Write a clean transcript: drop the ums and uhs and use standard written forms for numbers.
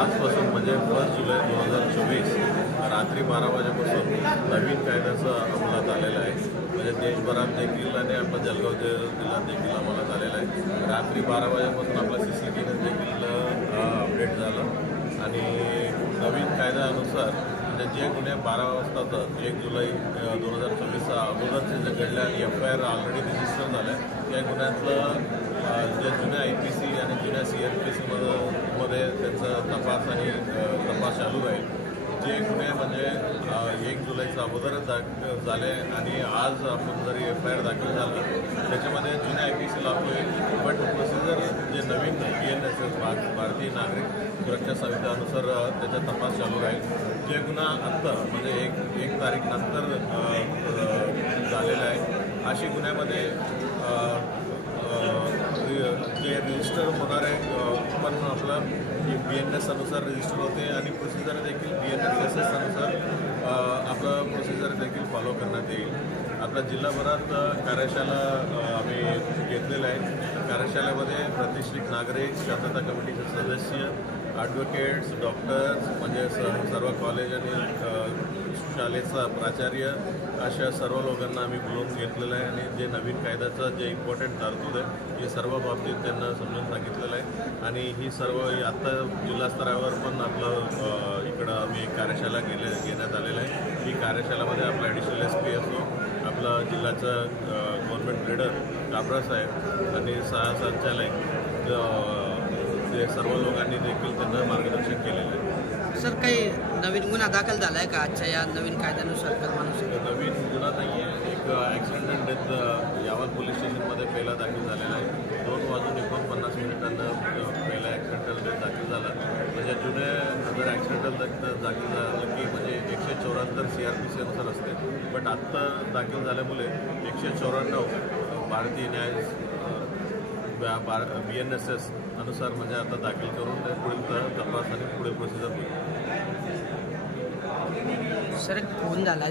आजपासून म्हणजे 1 जुलै 2024 रात्री 12 वाजेपासून नवीन कायद्याचा अंमलात आलेला आहे. म्हणजे देशभरात देखील आणि आपल्या जळगाव जिल्ह्यात देखील अंमलात आलेला आहे. रात्री 12 वाजेपासून आपल्या CCTV देखील अपडेट झालं आणि नवीन कायद्यानुसार म्हणजे जे गुन्हे 12 वाजताचं 1 जुलै 2024 अगोदरचे जे घडले आणि FIR ऑलरेडी रजिस्टर झाल्या त्या गुन्ह्यातलं जे जुन्या IPC आणि जुन्या CRPC मध्ये त्यांचा तपास आणि तपास चालू आहे. जे गुन्हे म्हणजे 1 जुलैचा अगोदरच झाले आणि आज आपण जरी FIR दाखल झालं त्याच्यामध्ये जुन्या IPC लागू आहे. बट प्रोसिजर जे नवीन BNSS भारतीय नागरिक सुरक्षा संहितानुसार त्याचा तपास चालू राहील. जे गुन्हा आत्ता म्हणजे एक तारीख नंतर झालेला आहे अशी गुन्ह्यामध्ये जे रजिस्टर होणारे पण आपलं BNS अनुसार रजिस्टर होते आणि प्रोसिजर देखील BNSS अनुसार आपलं प्रोसिजर देखील फॉलो करण्यात येईल. आपल्या जिल्हाभरात कार्यशाळा आम्ही घेतलेल्या आहे. कार्यशाळेमध्ये प्रतिष्ठित नागरिक, शांतता कमिटीचे सदस्य, ॲडव्होकेट्स, डॉक्टर्स म्हणजे सर्व कॉलेज आणि शाळेचा प्राचार्य अशा सर्व लोकांना आम्ही बोलवून घेतलेलं आहे आणि जे नवीन कायद्याचं जे इम्पॉर्टंट तरतूद आहे हे सर्व बाबतीत त्यांना समजून सांगितलेलं आहे. आणि ही सर्व आत्ता जिल्हास्तरावर पण आपलं इकडं आम्ही कार्यशाळा घेण्यात आलेलं आहे. ही कार्यशाळेमध्ये आपला ॲडिशनल SP असो, आपला जिल्ह्याचं गव्हर्नमेंट लीडर काबरा साहेब आणि सहसंचालक ते सर्व लोकांनी देखील त्यांना मार्गदर्शन केलेलं आहे. सर, काही नवीन गुन्हा दाखल झाला आहे का आजच्या या नवीन कायद्यानुसार? नवीन गुन्हा नाही आहे. एक ॲक्सिडेंटल डेथ यावल पोलीस स्टेशनमध्ये पहिला दाखल झालेला आहे. 2:49 पहिला ॲक्सिडेंटल डेथ दाखल झाला. म्हणजे जुने जर ॲक्सिडेंटल डेथ दाखल झालं की म्हणजे 174 CRPC अनुसार असते. बट आत्ता दाखल झाल्यामुळे 194 भारतीय न्याय BNSS अनुसार म्हणजे आता दाखल करून पुढील तपास आणि पुढील प्रोसिजर होईल. सर, फोन झाला